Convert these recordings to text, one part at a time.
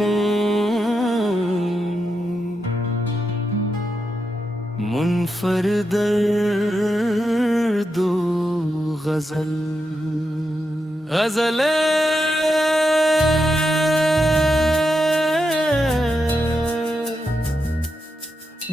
ने मुनफरद दो गजल गजले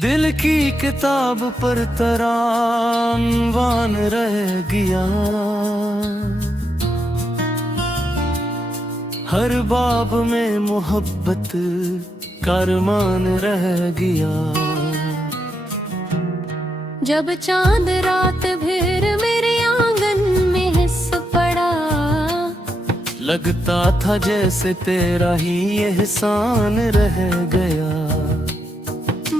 दिल की किताब पर तरानवान रह गया, हर बाब में मोहब्बत कारमान रह गया। जब चांद रात भर मेरे आंगन में हिस पड़ा, लगता था जैसे तेरा ही एहसान रह गया।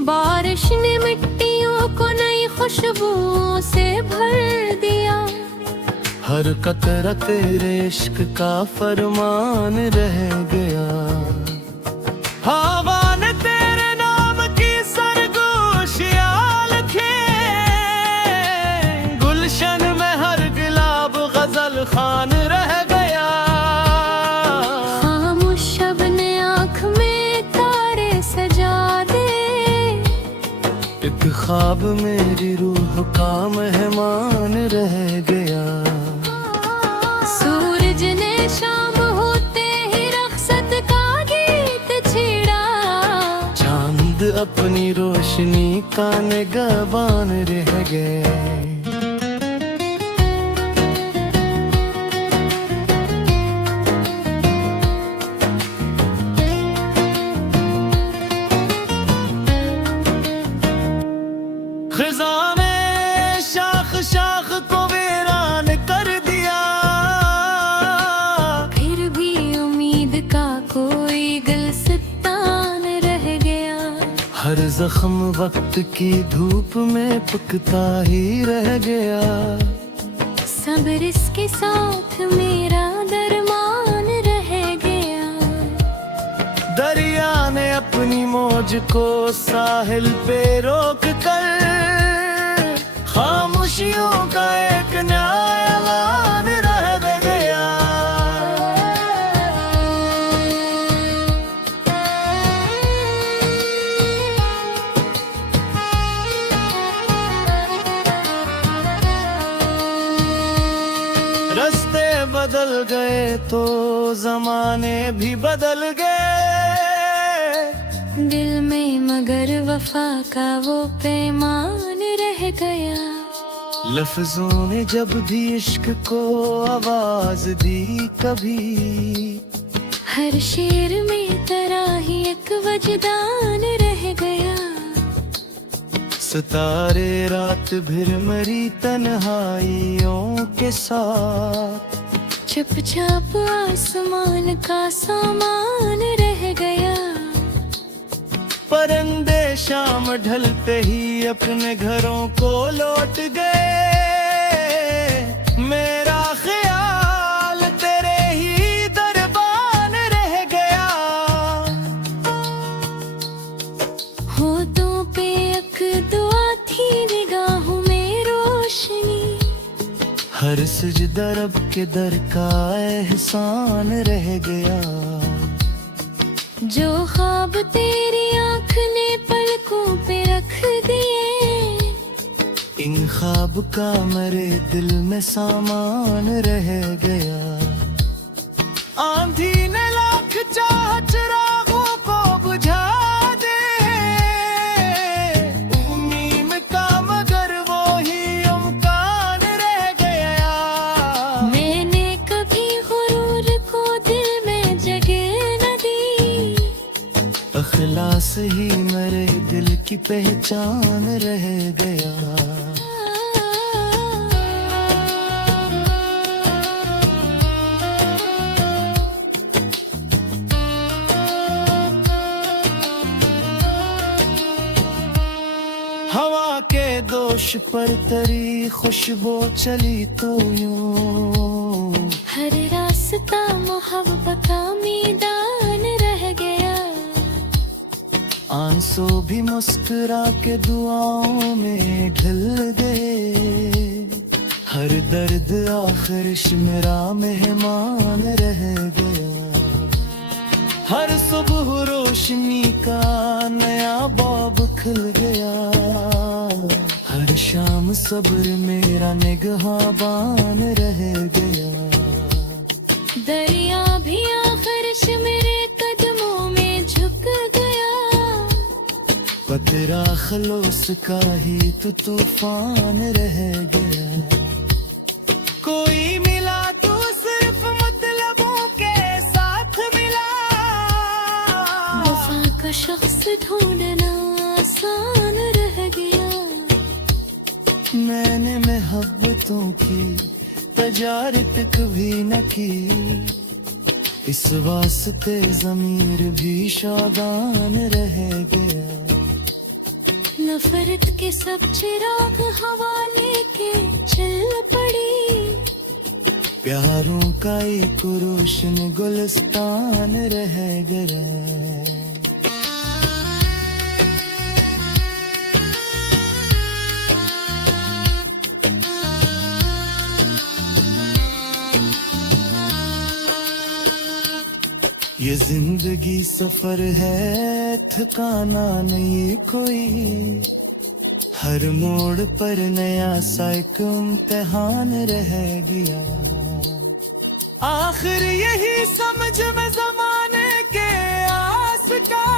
बारिश ने मिट्टियों को नई खुशबुओं से भर दिया, हर कतरा तेरे इश्क का फरमान रह गया। हवा ने तेरे नाम की सरगोशियां लिखे, गुलशन में हर गुलाब गजल खान रह गया। खामोश शब ने आँख में तारे सजा दे, एक ख्वाब मेरी रूह का मेहमान रह गया। सूरज ने शाम होते ही रख्सत का गीत छेड़ा, चांद अपनी रोशनी का निगहबान रह गए। खिज़ा ने शाख शाख को वीरान कर दिया, फिर भी उम्मीद का कोई गुलसितान रह गया। हर जख्म वक्त की धूप में पकता ही रह गया। सब्र इसके साथ मेरा दरमान रह गया। दरिया ने अपनी मौज को साहिल पे रोक कर, खामोशियों का एक नया ऐलान रह गया। रास्ते बदल गए तो जमाने भी बदल गए, दिल में मगर वफा का वो पैमान रह गया। लफ्जों ने जब भी इश्क को आवाज दी कभी, हर शेर में तरह ही एक वजदान रह गया। सितारे रात भर मरी तन्हाइयों के साथ, चुपचाप आसमान का सामान रह गया। परिंदे शाम ढलते ही अपने घरों को लौट गए, मेरा ख्याल तेरे ही दरबान रह गया। होठों पे एक दुआ थी, निगाहों में रोशनी, हर सजदा रब के दर का एहसान रह गया। जो ख्वाब तेरी आँख ने पलकों पे रख दिए, इन ख्वाब का मेरे दिल में सामान रह गया। आंधी ने लाख चाह चिरागों को बुझा दे, उम्मीद का मगर वो ही इम्कान रह गया। मैंने कभी गुरूर को दिल में जगह न दी, अखलास ही मेरे दिल की पहचान रह गया। हवा के दोष पर तेरी खुशबू चली तो यूं, हर रास्ता मोहब्बत का मैदान रह गया। आंसू भी मुस्कुरा के दुआओं में ढल गए, हर हर दर्द आखिर मेरा मेहमान रह गया। हर सुबह रोशनी का नया बाब खिल गया। हर शाम सब्र मेरा निगहबान रह गया। दरिया भी आखिर मेरे कदमों में झुक गया। पतरा खलोस का ही तो तूफान रह गया। कोई मिला तो सिर्फ मतलबों के साथ मिला। वफा का शख्स ढूंढना आसान रह गया। मैंने मोहब्बतों की तजारत कभी न की। इस वास्ते ज़मीर भी शादान रह गया। नफरत के सब चिराग हवा लेके चल पड़ी। प्यारों का एक रोशन गुलिस्तान रह गया। ये जिंदगी सफर है थकाना नहीं कोई। हर मोड़ पर नया सा एक इम्तिहान रह गया। आखिर यही समझ में जमाने के आस का।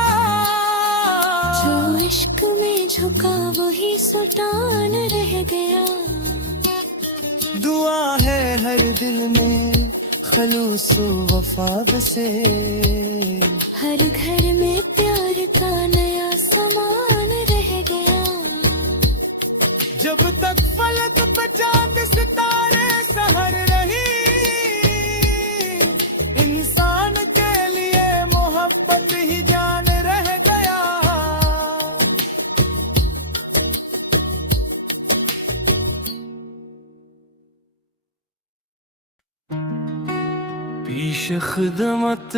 जो इश्क में झुका वही सुल्तान रह गया। दुआ है हर दिल में खलूस वफा बसे। हर घर में प्यार का नया सामान रह गया। जब तक फलक पे चांद सितारे सहर रही। इंसान के लिए मोहब्बत ही जान रह गया। पीश खिदमत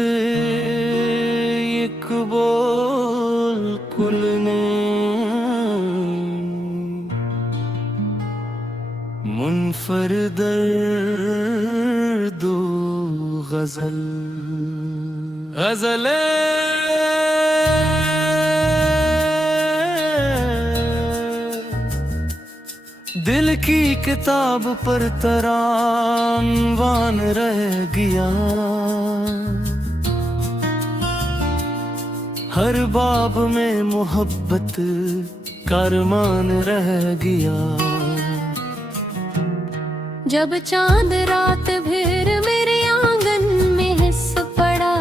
एक बोल कुल ने मुनफरद दो गजल गजल दिल की किताब पर तरानवान रह गया। हर बाब में मोहब्बत कारमान रह गया। जब चांद रात फिर मेरे आंगन में हिस पड़ा।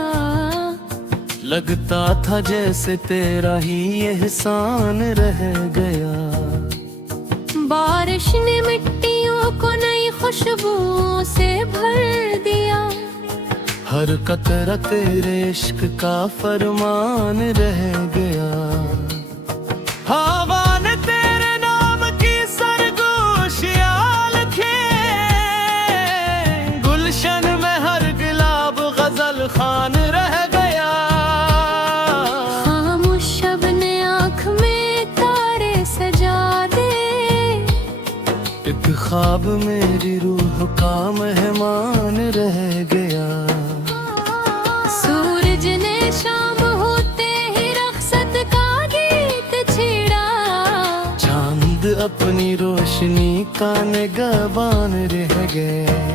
लगता था जैसे तेरा ही एहसान रह गया। बारिश ने मिट्टियों को नई खुशबुओं से भर दिया। हर कतरा तेरे इश्क का फरमान रह गया। हवा ने तेरे नाम की सरगोशियां लिखे। गुलशन में हर गुलाब गजल खान रह गया। खामोश शब ने आँख में तारे सजा दे। एक ख्वाब मेरी रूह का मेहमान रह गया। सूरज ने शाम होते ही रख्सत का गीत छेड़ा। चांद अपनी रोशनी का निगहबान रह गए।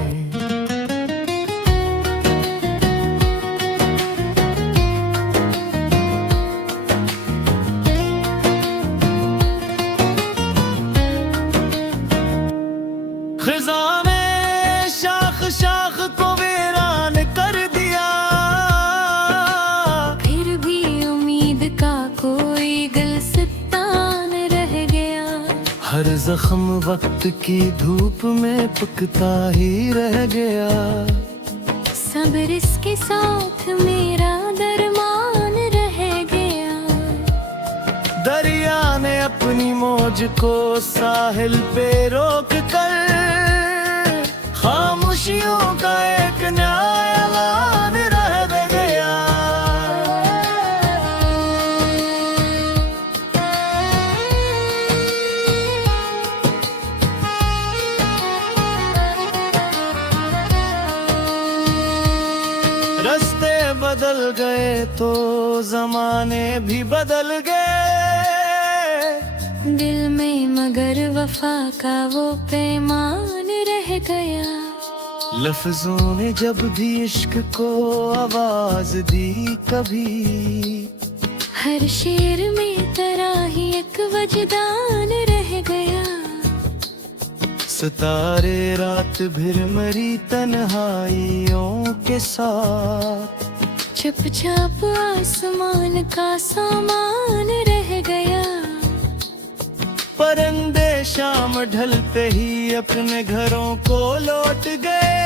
खिज़ा ने शाख शाख को वीरान कर दिया। फिर भी उम्मीद का कोई गुलसितान रह गया। हर जख्म वक्त की धूप में पकता ही रह गया। सब्र इसके साथ मेरा दरमान रह गया। दरिया ने अपनी मौज को साहिल पे रोक कर खामोशियों का एक नया ऐलान रह गया। बदल गए तो जमाने भी बदल गए। दिल में मगर वफा का वो पैमान रह गया। लफ्जों ने जब भी इश्क को आवाज दी कभी, हर शेर में तेरा ही एक वजदान रह गया। सितारे रात भर मरी तन्हाइयों के साथ, चुपचाप आसमान का सामान रह गया। परिंदे शाम ढलते ही अपने घरों को लौट गए।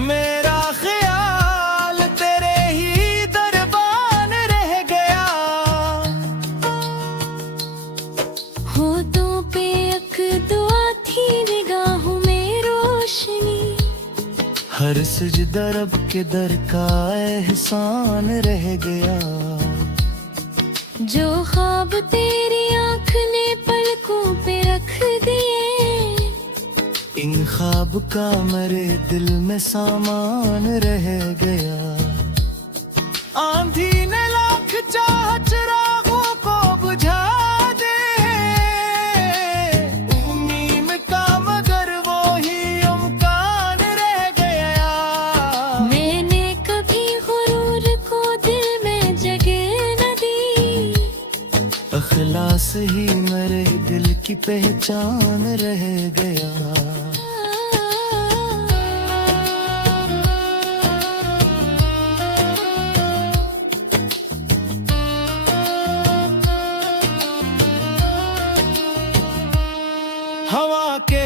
मेरा ख्याल तेरे ही दरबान रह गया। होठों पे एक दुआ थी, निगाहों में रोशनी। हर सजदा रब के दर का एहसान रह गया। जो ख्वाब तेरी आँख ने पलकों पे रख दिए, इन ख्वाब का मेरे दिल में सामान रह गया। आंधी ने लाख चाह चिरागों को बुझा दे, नीम का मगर वो ही उमकान रह गया। मैंने कभी गुरूर को दिल में जगह न दी। अखलास ही मेरे दिल की पहचान रह गया। हवा के